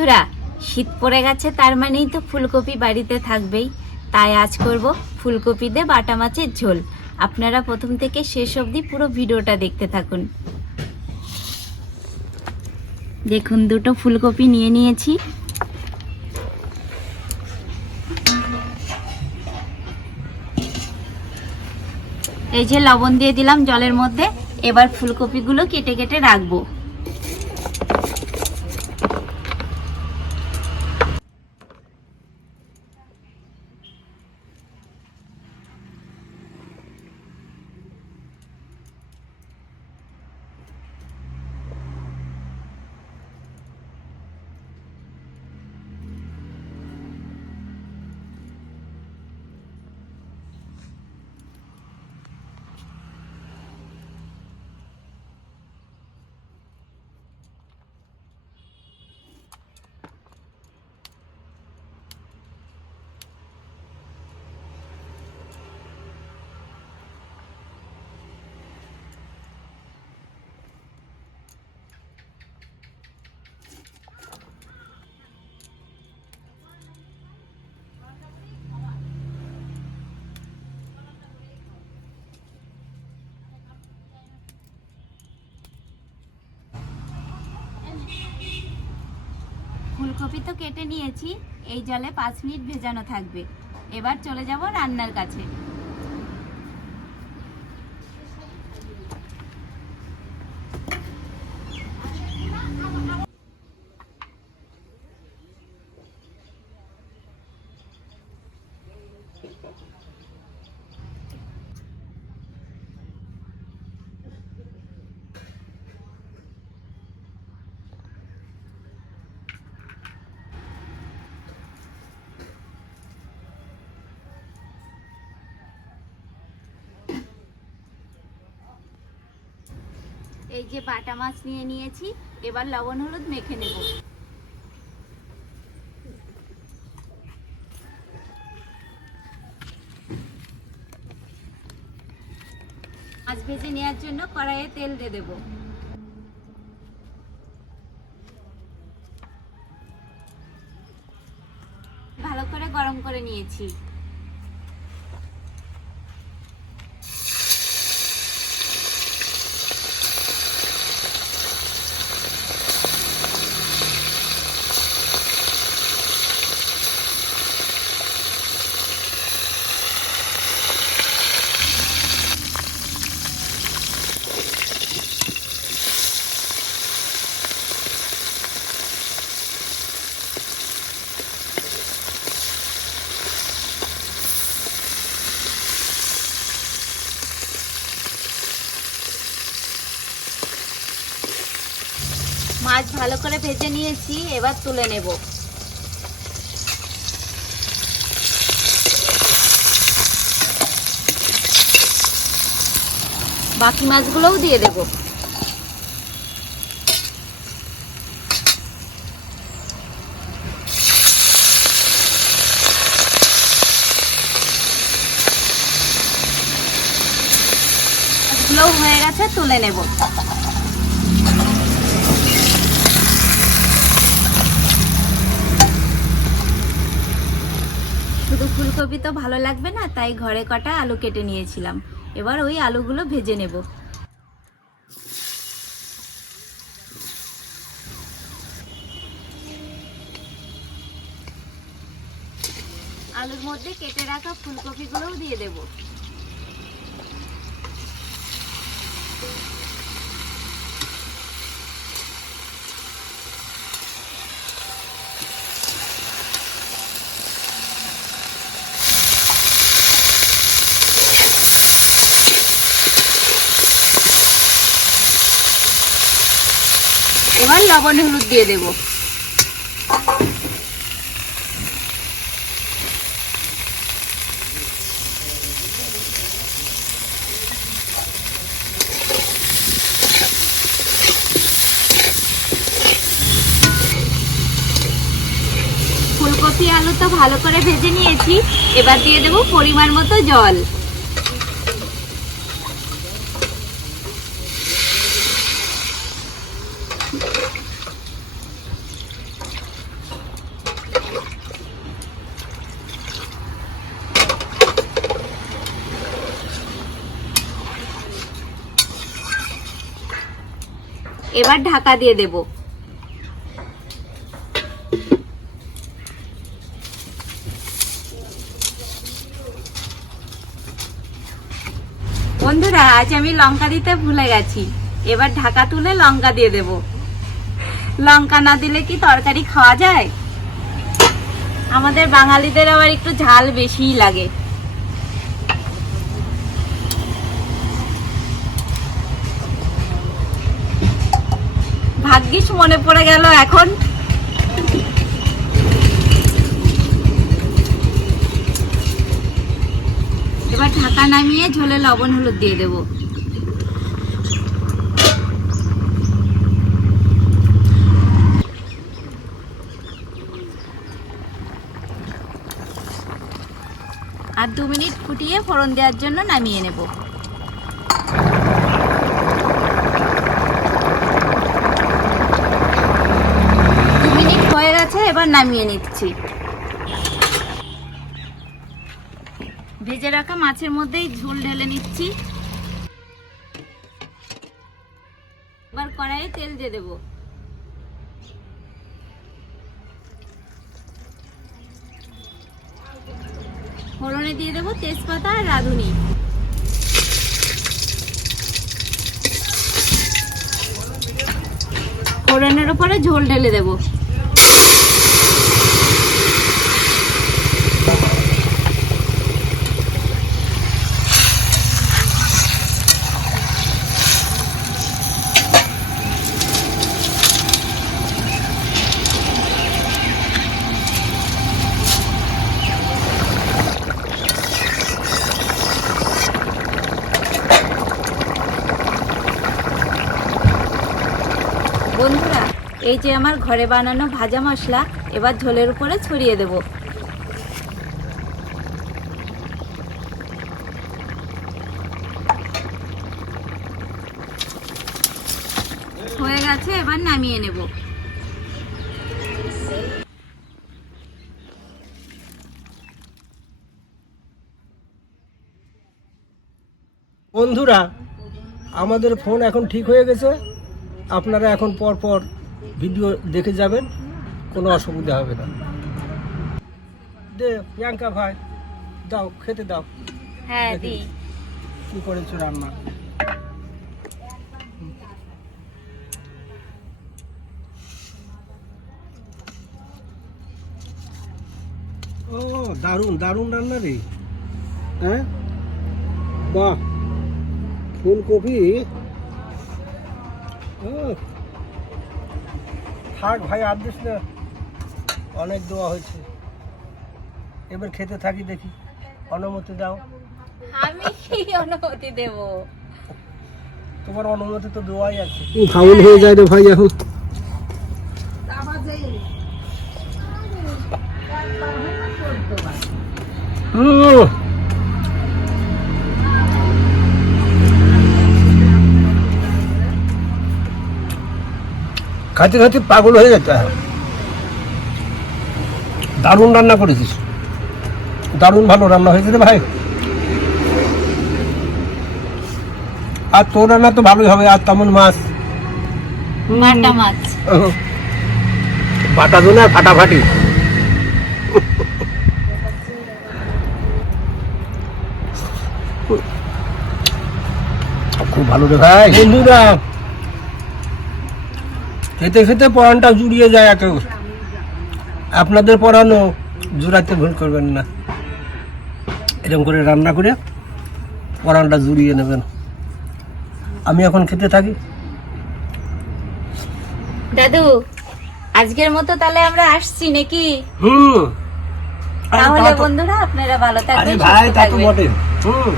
বন্ধুরা, শীত পড়ে গেছে, তার মানেই তো ফুলকপি বাড়িতে থাকবেই। তাই আজ করব ফুলকপি দিয়ে বাটা মাছের ঝোল। আপনারা প্রথম থেকে শেষ অবধি পুরো ভিডিওটা দেখতে থাকুন। দেখুন, দুটো ফুলকপি নিয়ে নিয়েছি। এই যে লবণ দিয়ে দিলাম জলের মধ্যে, এবার ফুলকপিগুলো কেটে কেটে রাখব। ফুলকপি তো কেটে নিয়েছি, এই জলে পাঁচ মিনিট ভেজানো থাকবে। এবার চলে যাব রান্নার কাছে। এই যে বাটা মাছ নিয়ে নিয়েছি, এবার লবণ, হলুদ মেখে নেব। মাছ ভেজে নেওয়ার জন্য কড়াইয়ে তেল দিয়ে দেবো। ভালো করে গরম করে নিয়েছি। মাছ ভালো করে ভেজে নিয়েছি, এবার তুলে নেব। বাকি মাছগুলোও দিয়ে দেব। হয়ে গেছে, তুলে নেব। শুধু ফুলকপি তো ভালো লাগবে না, তাই ঘরে কটা আলু কেটে নিয়েছিলাম। এবার ওই আলুগুলো ভেজে নেব। আলুর মধ্যে কেটে রাখা ফুলকপিগুলোও দিয়ে দেব এবার লবণ হলুদ দিয়ে দেব। ফুলকপি আলু তো ভালো করে ভেজে নিয়েছি। এবার দিয়ে দেব পরিমাণ মতো জল। এবার ঢাকা দিয়ে দেব। বন্ধুরা, আজ আমি লঙ্কা দিতে ভুলে গেছি। এবার ঢাকা তুলে লঙ্কা দিয়ে দেব। লঙ্কা না দিলে কি তরকারি খাওয়া যায়? আমাদের বাঙালিদের আবার একটু ঝাল বেশিই লাগে। ভাগ্যিস মনে পড়ে গেল এখন। এবার ঢাকা নামিয়ে ঝোলে লবণ হলুদ দিয়ে দেব। আর দু মিনিট ফুটিয়ে ফোড়ন দেওয়ার জন্য নামিয়ে নেব দু মিনিট এবার নামিয়ে নিচ্ছি। ভেজে রাখা মাছের মধ্যেই ঝোল ঢেলে নিচ্ছি। এবার কড়াইয়ে তেল দিয়ে দেবো। ফোড়নে দিয়ে দেবো তেজপাতা আর রাঁধুনি। ফোড়নের উপরে ঝোল ঢেলে দেবো বন্ধুরা এই যে আমার ঘরে বানানো ভাজা মশলা, এবার ঝোলের উপরে ছড়িয়ে দেব। হয়ে গেছে, এবার নামিয়ে নেব। বন্ধুরা, আমাদের ফোন এখন ঠিক হয়ে গেছে। আপনারা এখন পর পর ভিডিও দেখে যাবেন কোনো অসুবিধা হবে না। দে প্রিয়াঙ্কা ভাই দাও খেতে দাও। হ্যাঁ। দি কি করেছ রান্না? ও দারুণ দারুণ রান্না রে। হ্যাঁ? বাহ ফুলকপি। ও, থাক ভাই আর দিস না। অনেক দোয়া হয়েছে। এবার খেতে থাকি দেখি। অনুমতি দাও। আমি কি অনুমতি দেব? তোমার অনুমতি তো দোয়াই আছে। ফাউল হয়ে যায় রে ভাই এখন। হুম। খাতে খাতে পাগল হয়ে যেতে হয়। দারুণ রান্না করেছিস। দারুণ ভালো রান্না হয়েছে রে ভাই। আর তোর রান্না তো ভালোই হবে আর তেমন মাছ। বাটা মাছ। বাটা দোনা ফাটাফাটি। খুব ভালো রে ভাই। বন্ধুরা খেতে খেতে পড়ানটা জুড়িয়ে যায় এত আপনাদের পড়ানো জুড়াতে ভুল করবেন না। এরকম করে রান্না করে পড়ানটা জুড়িয়ে নেবেন। আমি এখন খেতে থাকি। দাদু আজকের মতো তাহলে আমরা আসছি নাকি? হুম। তাহলে বন্ধুরা আপনারা ভালো থাকবেন ভাই তা তো থাকবেন। বটে হুম।